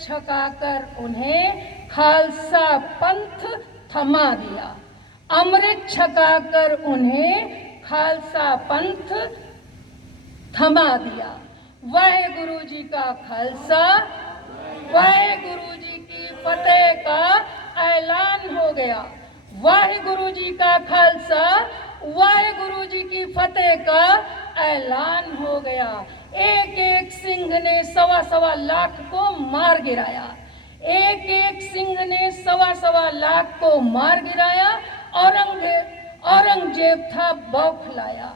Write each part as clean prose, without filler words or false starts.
छकाकर उन्हें खालसा पंथ थमा दिया। अमृत छकाकर उन्हें खालसा पंथ थमा दिया। वाहेगुरु जी का खालसा, वाहेगुरु जी की फतेह का ऐलान हो गया। वाहेगुरु जी का खालसा, वाहेगुरु जी की फतेह का ऐलान हो गया। एक एक सिंह ने सवा सवा लाख को मार गिराया। एक एक सिंह ने सवा सवा लाख को मार गिराया। औरंगजेब था बौखलाया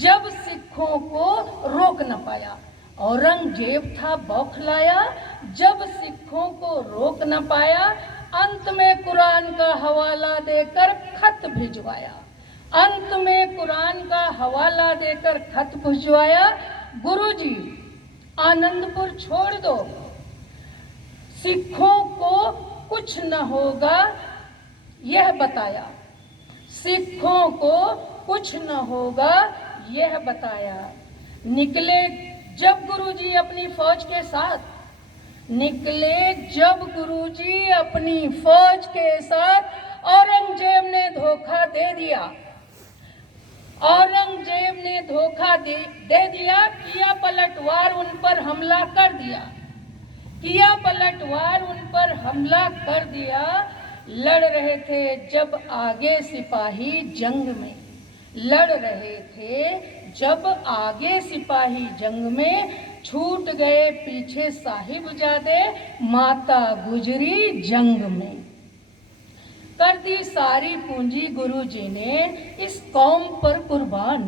जब सिखों को रोक न पाया। औरंगजेब था बौखलाया जब सिखों को रोक न पाया। अंत में कुरान का हवाला देकर खत भिजवाया। अंत में कुरान का हवाला देकर खत भिजवाया। गुरुजी, आनंदपुर छोड़ दो, सिखों को कुछ न होगा यह बताया। सिखों को कुछ न होगा यह बताया। निकले जब गुरुजी अपनी फौज के साथ, निकले जब गुरुजी अपनी फौज के साथ। औरंगजेब ने धोखा दे दिया। औरंगजेब ने धोखा दे दिया। किया पलटवार उन पर हमला कर दिया। किया पलटवार उन पर हमला कर दिया। लड़ रहे थे जब आगे सिपाही जंग में, लड़ रहे थे जब आगे सिपाही जंग में। छूट गए पीछे साहिबजादे, माता गुजरी जंग में। कर दी सारी पूंजी गुरुजी ने इस कौम पर कुर्बान।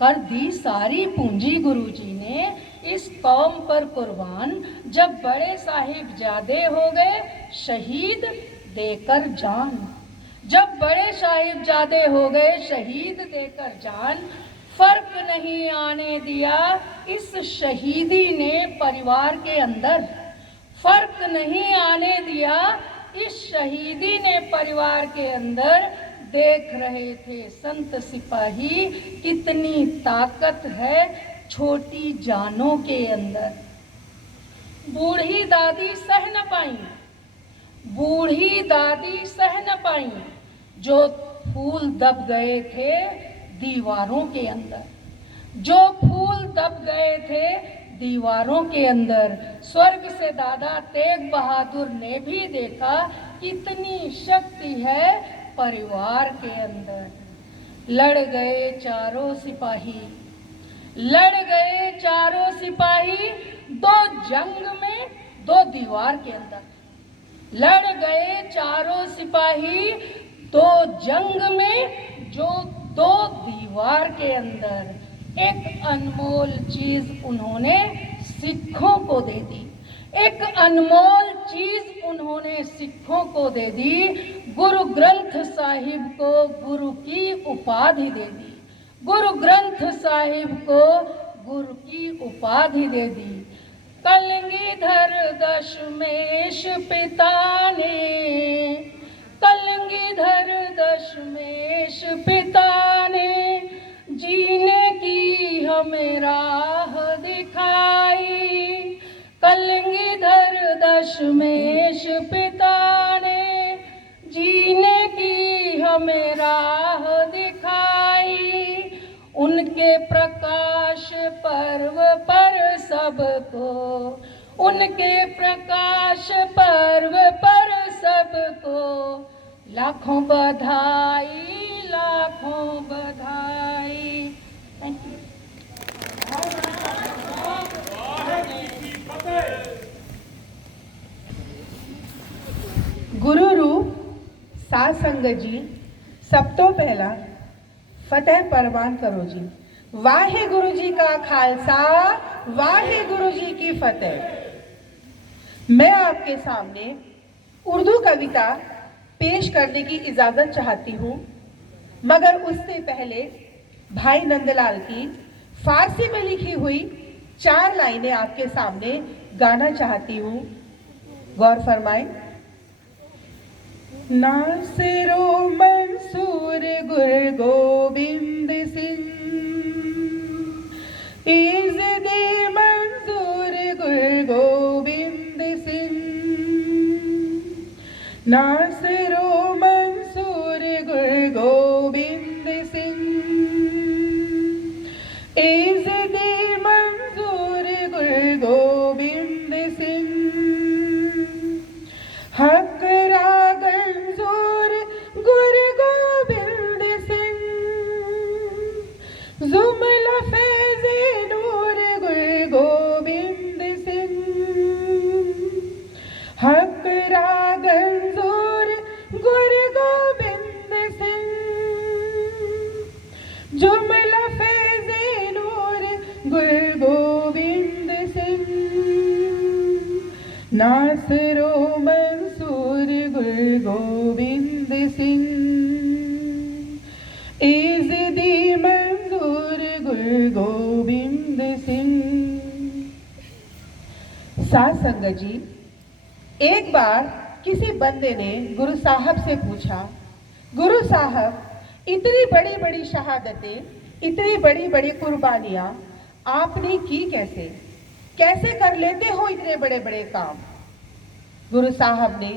कर दी सारी पूंजी गुरुजी ने इस कौम पर कुर्बान। जब बड़े साहिबजादे हो गए शहीद देकर जान। जब बड़े साहिबजादे हो गए शहीद देकर जान। फर्क नहीं आने दिया इस शहीदी ने परिवार के अंदर। फर्क नहीं आने दिया इस शहीदी ने परिवार के अंदर। देख रहे थे संत सिपाही कितनी ताकत है छोटी जानों के अंदर। बूढ़ी दादी सह न पाई, बूढ़ी दादी सह न पाई। जो फूल दब गए थे दीवारों के अंदर, जो फूल दब गए थे दीवारों के अंदर। स्वर्ग से दादा तेग बहादुर ने भी देखा कितनी शक्ति है परिवार के अंदर। लड़ गए चारों सिपाही, लड़ गए चारों सिपाही। दो जंग में दो दीवार के अंदर। लड़ गए चारों सिपाही दो जंग में जो दो दीवार के अंदर। एक अनमोल चीज उन्होंने सिखों को दे दी। एक अनमोल चीज उन्होंने सिखों को दे दी। गुरु ग्रंथ साहिब को गुरु की उपाधि दे दी। गुरु ग्रंथ साहिब को गुरु की उपाधि दे दी। कलगीधर दशमेश पिता ने, कलगीधर दशमेश पिता ने जीने की हमें राह दिखाई। कलगीधर दशमेश पिता ने जीने की हमें राह दिखाई। उनके प्रकाश पर्व पर सबको, उनके प्रकाश पर्व पर सबको लाखों बधाई, लाखों बधाई। Thank you. गुरु रूप साध संगत जी, सब तो पहला फतेह परवान करो जी। वाहे गुरु जी का खालसा, वाहे गुरु जी की फतेह। मैं आपके सामने उर्दू कविता पेश करने की इजाजत चाहती हूँ, मगर उससे पहले भाई नंदलाल की फारसी में लिखी हुई 4 लाइनें आपके सामने गाना चाहती हूँ। गौर फरमाएं। नासिरो मंसूर गुरु गोविंद सिंह, इज़्ज़त मंसूर गुरु गोविंद नासिरो मंसूर गुरु गोविंद सिंह, इज़्ज़े मंसूर गुरु गोविंद सिंह, हक रागंजूर गुरु गोविंद सिंह, जुमला फैज़े नूर गुरु गोविंद सिंह, हक रागंजूर गुरु गोविंद सिंह, जुमला फैज़े नूर गुरु गोविंद सिंह, नासिरो मंसूर गुरु गोविंद सिंह, इज़्ज़े मंसूर गुरु गोविंद सिंह। साध संगत जी, एक बार किसी बंदे ने गुरु साहब से पूछा, गुरु साहब, इतनी बड़ी बड़ी शहादतें, इतनी बड़ी बड़ी कुर्बानियां आपने की कैसे? कैसे कर लेते हो इतने बड़े बड़े काम? गुरु साहब ने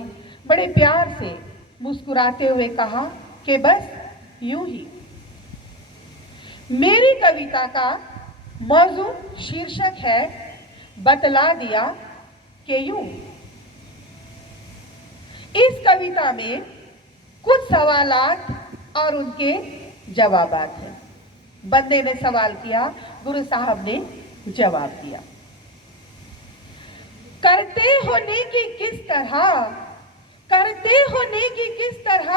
बड़े प्यार से मुस्कुराते हुए कहा कि बस यूं ही। मेरी कविता का मौजू शीर्षक है बतला दिया कि यूं। इस कविता में कुछ सवालात और उनके जवाबात हैं। बंदे ने सवाल किया, गुरु साहब ने जवाब दिया। करते हो नेकी किस तरह, करते हो नेकी किस तरह,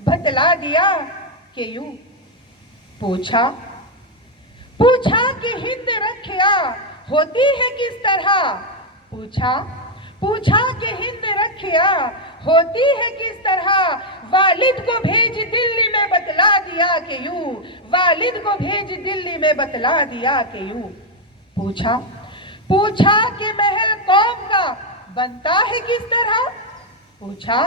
बतला दिया कि यूं। पूछा, पूछा कि हिंद रखिया होती है किस तरह, पूछा, पूछा कि हिंद रखिया होती है किस तरह, वालिद को भेज दिल्ली में बतला दिया कि यूं, वालिद को भेज दिल्ली में बतला दिया कि यूं। पूछा, पूछा कि महल कौम का बनता है किस तरह, पूछा,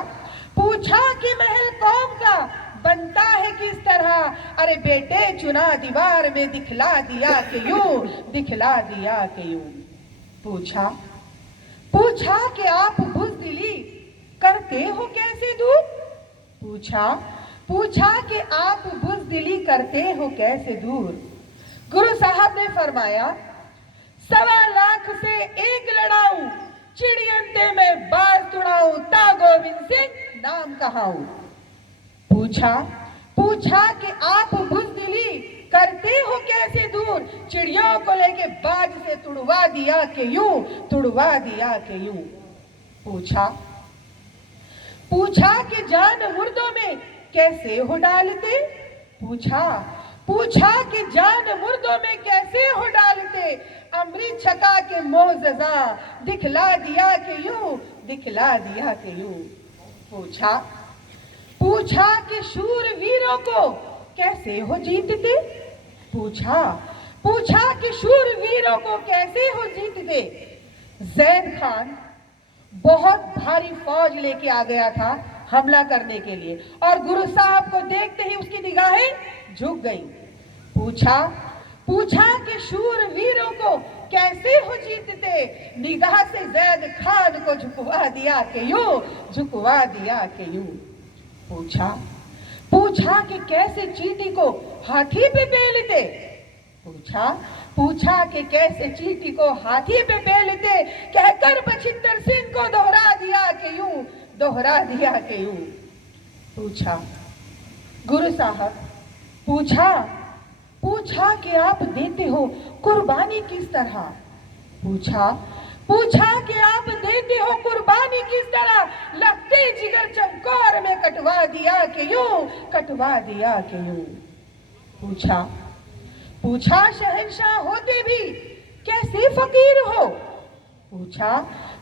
पूछा कि महल कौम का बनता है किस तरह, अरे बेटे चुना दीवार में दिखला दिया कि यूं, दिखला दिया कि यूं। पूछा, पूछा कि आप बुज़दिली करते हो कैसे दूर, पूछा, पूछा कि आप बुज़दिली करते हो कैसे दूर। गुरु साहब ने फरमाया, 1.25 लाख से एक लड़ाऊं, चिड़ियंते में बाज तुड़ाऊं, ता गोविंद सिंह नाम कहाऊं। पूछा, पूछा कि आप बुज़दिली करते हो कैसे दूर, चिड़ियों को लेके बाज से तुड़वा दिया कि यूं, तुड़वा दिया कि यूं। पूछा, पूछा कि जान मुर्दों में कैसे हो डालते, पूछा, पूछा कि जान मुर्दों में कैसे हो डालते, अमृत छका के मोज़ज़ा दिखला दिया कि यूं, दिखला दिया कि यूं। पूछा, पूछा कि शूरवीरों को कैसे हो जीतते, पूछा, पूछा कि शूरवीरों को कैसे हो जीतते। ज़ैद खान बहुत भारी फौज लेके आ गया था हमला करने के लिए, और गुरु साहब को देखते ही उसकी निगाहें झुक गई। पूछा, पूछा कि शूरवीरों को कैसे हो जीतते, निगाह से ज़ैद खान को झुकवा दिया कि यूं, झुकवा दिया कि यूं। पूछा, पूछा कि कैसे चींटी को हाथी पे पेलते, पूछा, पूछा कि कैसे चींटी को हाथी पे पेलते, कहकर बछिंदर सिंह को दोहरा दिया कि यूं, दोहरा दिया कि यूं। पूछा, गुरु साहब, पूछा, पूछा कि आप देते हो कुर्बानी किस तरह, पूछा, पूछा कि आप देते हो कुर्बानी किस तरह, लगते जिगर चमकार में कटवा दिया कि यूं, कटवा दिया कि यूं। पूछा, पूछा शहंशाह होते भी कैसे फकीर हो, पूछा,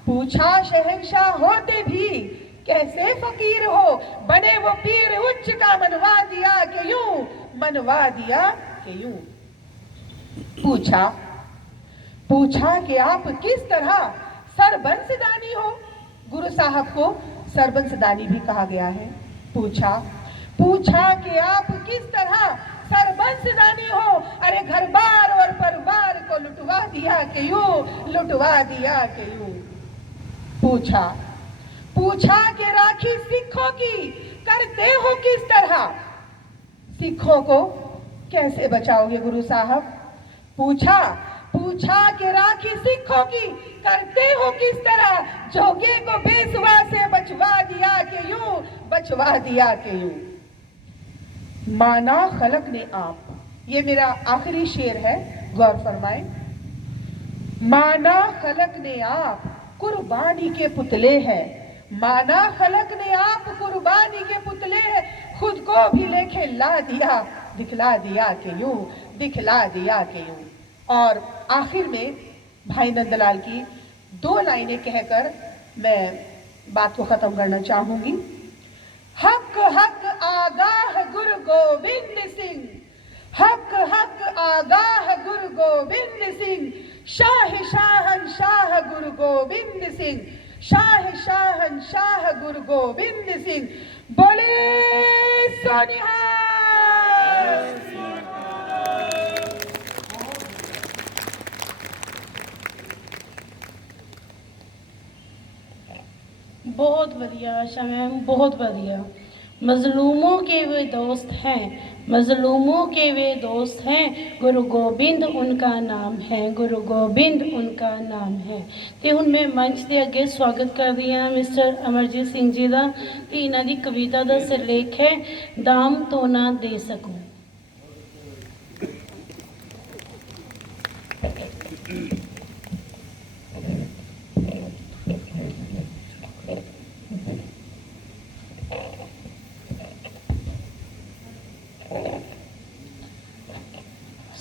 पूछा शहंशाह होते भी कैसे फकीर हो, बने वो पीर उच्च का मनवा दिया कि यूं, मनवा दिया कि यूं। पूछा, पूछा कि आप किस तरह सरबंसदानी हो, गुरु साहब को सरबंसदानी भी कहा गया है। पूछा, पूछा कि आप किस तरह सरबंसदानी हो, अरे घर बार और परिवार को लुटवा दिया कि यूं, लुटवा दिया कि यूं। पूछा, पूछा कि राखी सिखों की करते हो किस तरह? सिखों को कैसे बचाओगे गुरु साहब? पूछा पूछा कि राखी सिखों की करते हो किस तरह? जोगे को बेसुआ से बचवा दिया कि यूं, बचवा दिया कि यूं। माना खलक ने आप, ये मेरा आखिरी शेर है, गौर फरमाएं। माना खलक ने आप कुर्बानी के पुतले हैं, माना खलक ने आप कुर्बानी के पुतले हैं, खुद को भी लेके ला दिया, दिखला दिया कि यूं, दिखला दिया कि यूं। और आखिर में भाई नंदलाल की 2 लाइनें कहकर मैं बात को खत्म करना चाहूंगी। हक हक आगाह गुरु गोविंद सिंह, हक हक आगाह गुरु गोविंद सिंह, शाह शाहन शाह गुरु गोविंद सिंह, शाह शाहन शाह गुरु गोविंद सिंह। बोले सोनिहाल। बहुत बढ़िया आशा मैम, बहुत बढ़िया। मजलूमों के वे दोस्त हैं, मजलूमों के वे दोस्त हैं, गुरु गोबिंद उनका नाम है, गुरु गोबिंद उनका नाम है। ਤੇ ਹੁਣ ਮੈਂ ਮੰਚ ਦੇ ਅੱਗੇ ਸਵਾਗਤ ਕਰਦੀ ਹਾਂ ਮਿਸਟਰ ਅਮਰਜੀਤ ਸਿੰਘ ਜੀ ਦਾ ਕਿ ਇਹਨਾਂ ਦੀ ਕਵਿਤਾ ਦਾ ਸਿਰਲੇਖ ਹੈ ਦਾਮ ਤੋਂ ਨਾ ਦੇ ਸਕੂੰ।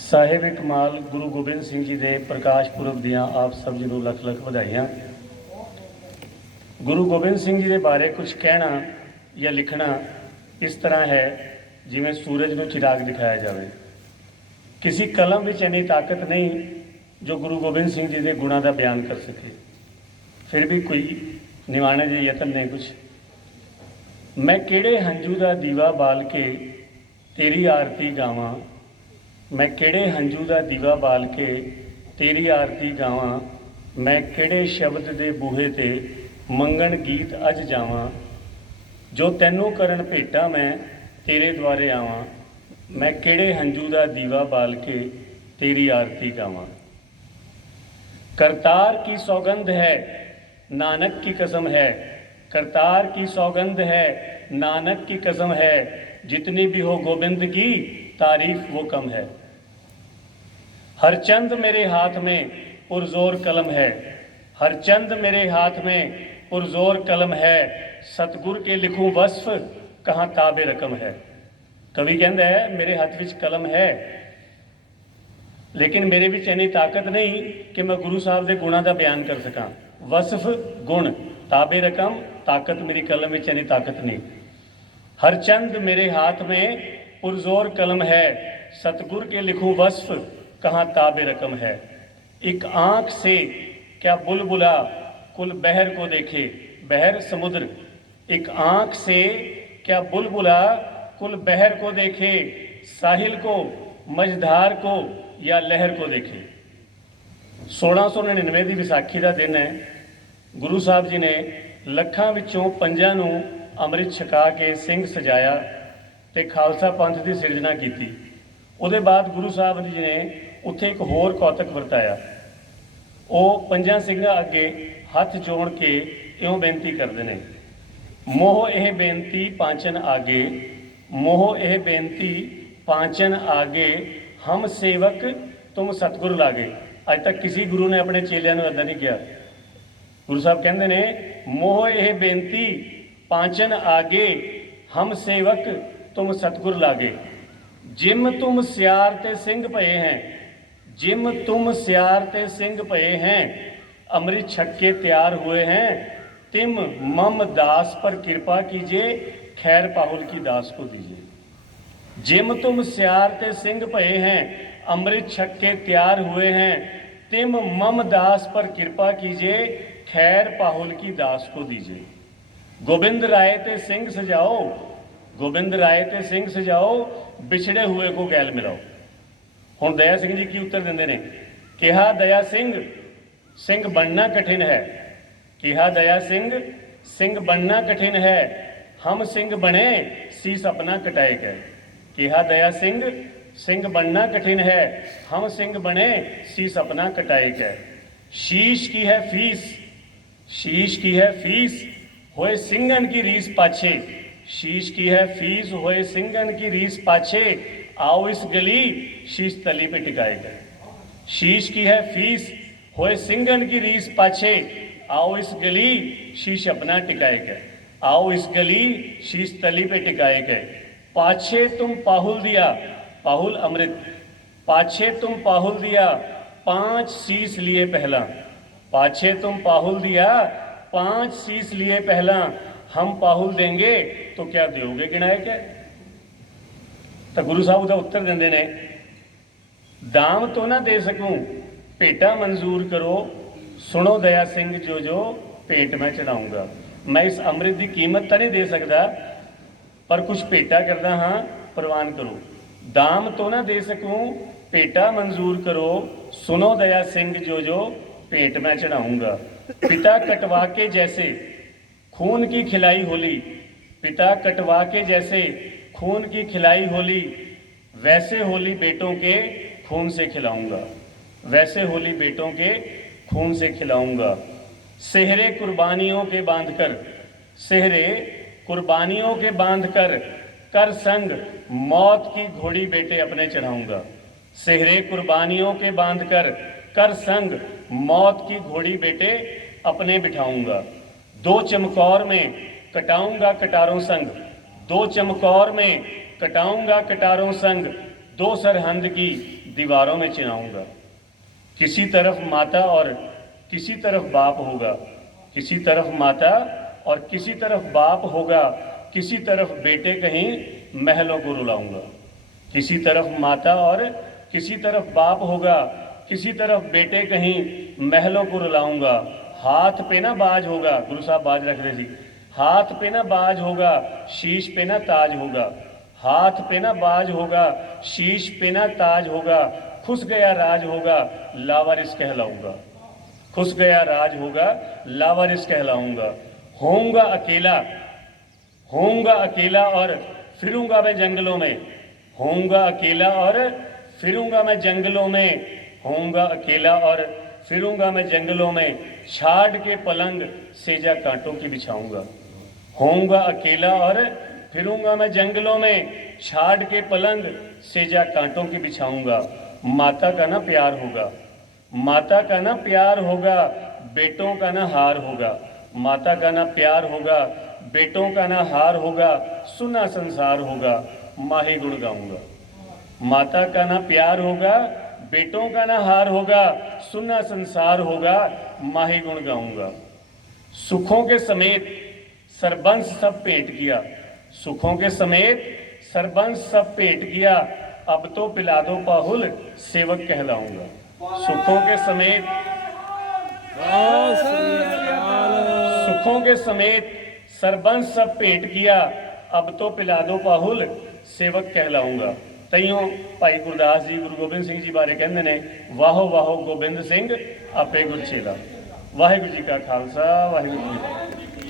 ਸਾਹਿਬ ਕਮਾਲ ਗੁਰੂ ਗੋਬਿੰਦ ਸਿੰਘ ਜੀ ਦੇ ਪ੍ਰਕਾਸ਼ ਪੁਰਬ ਦੀਆਂ ਆਪ ਸਭ ਜੀ ਨੂੰ ਲੱਖ ਲੱਖ ਵਧਾਈਆਂ। ਗੁਰੂ ਗੋਬਿੰਦ ਸਿੰਘ ਜੀ ਦੇ ਬਾਰੇ ਕੁਝ ਕਹਿਣਾ ਜਾਂ ਲਿਖਣਾ ਇਸ ਤਰ੍ਹਾਂ ਹੈ ਜਿਵੇਂ ਸੂਰਜ ਨੂੰ ਚਿਰਾਗ ਦਿਖਾਇਆ ਜਾਵੇ। ਕਿਸੇ ਕਲਮ ਵਿੱਚ ਇੰਨੀ ਤਾਕਤ ਨਹੀਂ ਜੋ ਗੁਰੂ ਗੋਬਿੰਦ ਸਿੰਘ ਜੀ ਦੇ ਗੁਣਾਂ ਦਾ ਬਿਆਨ ਕਰ ਸਕੇ। ਫਿਰ ਵੀ ਕੋਈ ਨਿਵਾਣੇ ਜਿਹੇ ਯਤਨ ਨੇ ਕੁਝ। ਮੈਂ ਕਿਹੜੇ ਹੰਝੂ ਦਾ ਦੀਵਾ ਬਾਲ ਕੇ ਤੇਰੀ ਆਰਤੀ ਗਾਵਾਂ, मैं किहड़े हंझू दा दीवा बाल के तेरी आरती गावां, मैं किहड़े शब्द दे बूहे ते मंगण गीत अज जावां, जो तैनू करन भेटा मैं तेरे द्वारे आवां, मैं किहड़े हंझू दा दीवा बाल के तेरी आरती गावां। करतार की सौगंध है नानक की कसम है, करतार की सौगंध है नानक की कसम है, जितनी भी हो गोबिंद की तारीफ वो कम है। हर चंद मेरे हाथ में पुरजोर कलम है, हर चंद मेरे हाथ में पुरजोर कलम है, सतगुर के लिखूं वस्फ कहाँ ताबे रकम है। कवि कहता है मेरे हाथ विच कलम है लेकिन मेरे विच इन्नी ताकत नहीं कि मैं गुरु साहब के गुणों का बयान कर सकां। वस्फ गुण, ताबे रकम ताकत, मेरी कलम विच इन्नी ताकत नहीं। हर चंद मेरे हाथ में पुरजोर कलम है, सतगुर के लिखूं वस्फ कहाँ ताबे रकम है। एक आँख से क्या बुलबुला कुल बहर को देखे, बहर समुद्र, एक आँख से क्या बुलबुला कुल बहर को देखे, साहिल को मझधार को या लहर को देखे। 1699 की विसाखी का दिन है। गुरु साहब जी ने ਲੱਖਾਂ ਵਿੱਚੋਂ ਪੰਜਾਂ ਨੂੰ ਅੰਮ੍ਰਿਤ ਛਕਾ ਕੇ ਸਿੰਘ ਸਜਾਇਆ ਤੇ ਖਾਲਸਾ ਪੰਥ ਦੀ ਸਿਰਜਣਾ ਕੀਤੀ। ਉਹਦੇ ਬਾਅਦ ਗੁਰੂ ਸਾਹਿਬ ਜੀ ਨੇ ਉੱਥੇ ਇੱਕ ਹੋਰ ਕੌਤਕ ਵਰਤਾਇਆ। ਉਹ ਪੰਜਾਂ ਸਿੰਘਾਂ ਅੱਗੇ ਹੱਥ ਜੋੜ ਕੇ ਇਉਂ ਬੇਨਤੀ ਕਰਦੇ ਨੇ, ਮੋਹ ਇਹ ਬੇਨਤੀ ਪਾਚਨ ਆਗੇ, ਮੋਹ ਇਹ ਬੇਨਤੀ ਪਾਚਨ ਆਗੇ, ਹਮ ਸੇਵਕ ਤੁਮ ਸਤਿਗੁਰ ਲਾਗੇ। ਅੱਜ ਤੱਕ ਕਿਸੇ ਗੁਰੂ ਨੇ ਆਪਣੇ ਚੇਲਿਆਂ ਨੂੰ ਇੱਦਾਂ ਨਹੀਂ ਕਿਹਾ। ਗੁਰੂ ਸਾਹਿਬ ਕਹਿੰਦੇ ਨੇ ਮੋਹ ਇਹ ਬੇਨਤੀ ਪਾਚਨ ਆਗੇ, ਹਮ ਸੇਵਕ ਤੁਮ ਸਤਿਗੁਰ ਲਾਗੇ। ਜਿਮ ਤੁਮ ਸਿਆਰ ਤੇ ਸਿੰਘ ਭਏ ਹੈ, ਜਿਮ तुम सियार ते सिंह भये हैं, अमृत छक के तैयार हुए हैं, तिम मम दास पर कृपा कीजिए, खैर पाहुल की दास को दीजिए। जिम तुम सियार ते सिंह भये हैं, अमृत छक के तैयार हुए हैं, तिम मम दास पर कृपा कीजिए, खैर पाहुल की दास को दीजिए। गोबिंद राय ते सिंह सजाओ, गोबिंद राय ते सिंह सजाओ, बिछड़े हुए को गैल मिलाओ। ਹੁਣ ਦਇਆ ਸਿੰਘ ਜੀ ਕੀ ਉੱਤਰ ਦਿੰਦੇ ਨੇ? ਕਿਹਾ ਦਇਆ ਸਿੰਘ, ਸਿੰਘ ਬਣਨਾ ਕਠਿਨ ਹੈ। ਕਿਹਾ ਦਇਆ ਸਿੰਘ, सिंह बनना कठिन है, हम सिंह बने शीस अपना कटाए गए। कहा दया सिंह, सिंह बनना कठिन है, हम सिंह बने शीस अपना कटाए गए। शीश की है फीस, शीश की है फीस, होए सिंगन की रीस पाछे, शीश की है फीस, होए सिंगन की रीस पाछे, आओ इस गली शीश तली पे टिकाए गए। शीश की है फीस, होए सिंगन की रीस पाछे, आओ इस गली शीश अपना टिकाए गए। आओ इस गली शीश तली पे टिकाए गए। पाछे तुम पाहुल दिया, पाहुल अमृत, पाछे तुम पाहुल दिया, 5 शीस लिए पहला, पाछे तुम पाहुल दिया, 5 शीस लिए पहला, हम पाहुल देंगे तो क्या दोगे गिनाए क्या। तो गुरु साहब उसका उत्तर देंदे ने, दाम तो ना दे सकूं, भेटा मंजूर करो, सुनो दया सिंह जो जो भेंट मैं चढ़ाऊंगा। मैं इस अमृत की कीमत तो नहीं दे सकता, पर कुछ भेटा करना हाँ, प्रवान करो। दाम तो ना दे सकूं, भेटा मंजूर करो, सुनो दया सिंह जो जो भेंट मैं चढ़ाऊंगा। पिता कटवा के जैसे खून की खिलाई होली, पिता कटवा के जैसे खून की खिलाई होली, वैसे होली बेटों के खून से खिलाऊंगा, वैसे होली बेटों के खून से खिलाऊंगा। सेहरे कुर्बानियों के बांधकर, सेहरे कुर्बानियों के बांधकर, कर संग मौत की घोड़ी बेटे अपने चढ़ाऊंगा। सेहरे कुर्बानियों के बांधकर, कर संग मौत की घोड़ी बेटे अपने बिठाऊंगा। 2 चमकौर में कटाऊंगा कटारों संग, 2 चमकौर में कटाऊंगा कटारों संग, 2 सरहंद की दीवारों में चिनाऊंगा। किसी तरफ माता और किसी तरफ बाप होगा, किसी तरफ माता और किसी तरफ बाप होगा, किसी तरफ बेटे कहीं महलों को रुलाऊंगा। किसी तरफ माता और किसी तरफ बाप होगा, किसी तरफ बेटे कहीं महलों को रुलाऊंगा। हाथ पे ना बाज होगा, गुरु साहब बाज रख रहे थे, हाथ पे ना बाज होगा, शीश पे ना ताज होगा। हाथ पे ना बाज होगा, शीश पे ना ताज होगा, खुस गया राज होगा, लावारिस कहलाऊंगा। खुस गया राज होगा, लावारिस कहलाऊंगा। होऊंगा अकेला, होऊंगा अकेला और फिरूंगा मैं जंगलों में, होऊंगा अकेला और फिरूंगा मैं जंगलों में, होऊंगा अकेला और फिरूंगा मैं जंगलों में, छाड़ के पलंग सेजा कांटों की बिछाऊंगा। होऊंगा अकेला और फिरूंगा मैं जंगलों में, छाड़ के पलंग सेजा कांटों की बिछाऊंगा। माता का ना प्यार होगा, माता का ना प्यार होगा, बेटों का ना हार होगा। माता का ना प्यार होगा, बेटों का ना हार होगा, सुना संसार होगा, माही गुण गाऊंगा। माता का ना प्यार होगा, बेटों का ना हार होगा, सुना संसार होगा, माही गुण गाऊंगा। सुखों के समेत सरबंस सब भेंट किया, सुखों के समेत सरबंस सब भेंट किया, अब तो पिला दो पाहुल सेवक कहलाऊंगा। सुखों के समेत, सुखों के समेत सरबंस सब भेंट किया, अब तो पिला दो पाहुल सेवक कहलाऊंगा। तईयों भाई गुरदास जी गुरु गोबिंद सिंह जी बारे कहते ने, वाहो वाहो गोबिंद सिंह आपे गुरचेला। वाहिगुरू जी का खालसा, वाहिगुरू जी की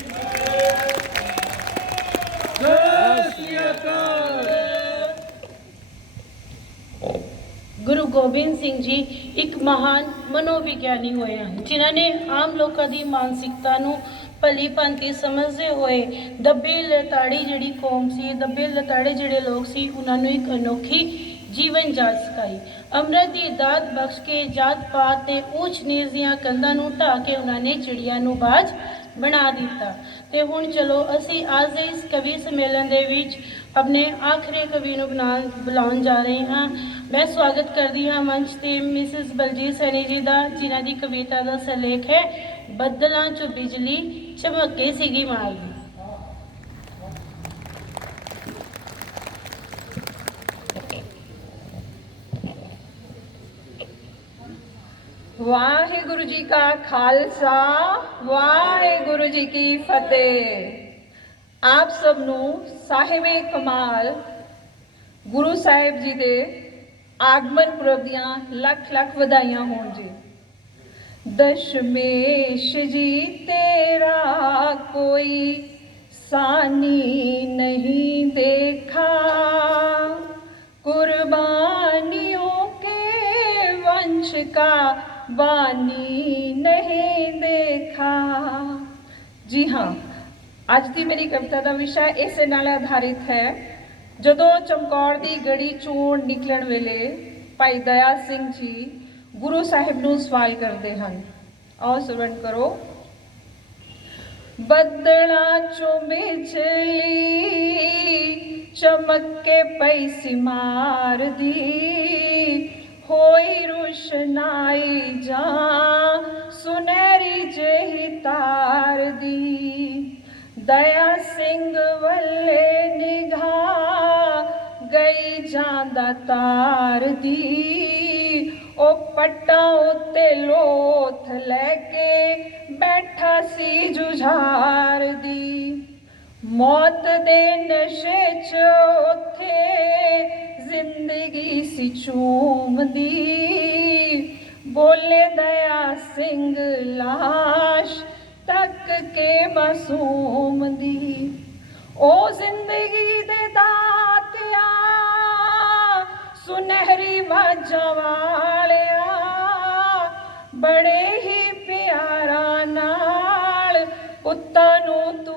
ਗੁਰੂ ਗੋਬਿੰਦ ਸਿੰਘ ਜੀ ਇੱਕ ਮਹਾਨ ਮਨੋਵਿਗਿਆਨੀ ਹੋਏ ਹਨ, ਜਿਨ੍ਹਾਂ ਨੇ ਆਮ ਲੋਕਾਂ ਦੀ ਮਾਨਸਿਕਤਾ ਨੂੰ ਭਲੀ ਭਾਂਤੀ ਸਮਝਦੇ ਹੋਏ ਦੱਬੇ ਲਤਾੜੀ ਜਿਹੜੀ ਕੌਮ ਸੀ, ਦੱਬੇ ਲਤਾੜੇ ਜਿਹੜੇ ਲੋਕ ਸੀ, ਉਹਨਾਂ ਨੂੰ ਇੱਕ ਅਨੋਖੀ ਜੀਵਨ ਜਾਚ ਸਿਖਾਈ। ਅੰਮ੍ਰਿਤ ਦੀ ਦਾਤ ਬਖਸ਼ ਕੇ ਜਾਤ ਪਾਤ ਤੇ ਊਚ ਨੀਚ ਦੀਆਂ ਕੰਧਾਂ ਨੂੰ ਢਾਹ ਕੇ ਉਹਨਾਂ ਨੇ ਚਿੜੀਆਂ ਨੂੰ ਬਾਜ ਬਣਾ ਦਿੱਤਾ। ਤੇ ਹੁਣ ਚਲੋ ਅਸੀਂ ਅੱਜ ਦੇ ਇਸ ਕਵੀ ਸੰਮੇਲਨ ਦੇ ਵਿੱਚ ਆਪਣੇ ਆਖਰੀ ਕਵੀ ਨੂੰ ਬੁਲਾਉਣ ਜਾ ਰਹੇ ਹਾਂ। ਮੈਂ ਸਵਾਗਤ ਕਰਦੀ ਹਾਂ ਮੰਚ ਤੇ ਮਿਸਿਸ ਬਲਜੀਤ ਸੈਣੀ ਜੀ ਦਾ, ਜਿਨ੍ਹਾਂ ਦੀ ਕਵਿਤਾ ਦਾ ਸਿਰਲੇਖ ਹੈ ਬੱਦਲਾਂ 'ਚੋਂ ਬਿਜਲੀ ਚਮਕੇ ਸੀਗੀ ਮਾਰਦੀ। ਵਾਹਿਗੁਰੂ ਜੀ ਕਾ ਖਾਲਸਾ, ਵਾਹਿਗੁਰੂ ਜੀ ਕੀ ਫਤਿਹ। ਆਪ ਸਭ ਨੂੰ ਸਾਹਿਬੇ ਕਮਾਲ ਗੁਰੂ ਸਾਹਿਬ ਜੀ ਦੇ ਆਗਮਨ ਪੁਰਬ ਦੀਆਂ ਲੱਖ ਲੱਖ ਵਧਾਈਆਂ ਹੋਣ ਜੀ। ਦਸ਼ਮੇਸ਼ ਜੀ ਤੇਰਾ ਕੋਈ कोई सानी नहीं देखा, कुर्बानियों के वंश का बानी नहीं देखा। जी हाँ, ਅੱਜ ਦੀ ਮੇਰੀ ਕਵਿਤਾ ਦਾ ਵਿਸ਼ਾ ਇਸੇ ਨਾਲ ਆਧਾਰਿਤ ਹੈ। ਜਦੋਂ ਚਮਕੌਰ ਦੀ ਗੜੀ ਚੋਂ ਨਿਕਲਣ ਵੇਲੇ ਭਾਈ ਦਇਆ ਸਿੰਘ ਜੀ ਗੁਰੂ ਸਾਹਿਬ ਨੂੰ ਸਵਾਲ ਕਰਦੇ ਹਨ। ਆਓ ਸਰਵਣ ਕਰੋ। ਬੱਦਲਾਂ ਚੋਂ ਬਿਜਲੀ ਚਮਕ ਕੇ ਪਈ ਸੀ ਮਾਰਦੀ, ਹੋਈ ਰੁਸ਼ਨਾਈ ਜਾਂ ਸੁਨਹਿਰੀ ਜਿਹੀ ਤਾਰ ਦੀ। दया सिंह वल्ले निगाह गई जांदा तार दी, ओ पट्टा उत्ते लोथ लैके बैठा सी जुझार दी। मौत दे नशे च उथे जिंदगी सी चूमदी, बोले दया सिंह लाश तक के मासूम दी। ओ जिंदगी दे दातिया सुनहरी बाजां वालिया, बड़े ही प्यारा नाल पुत्तां नूं तू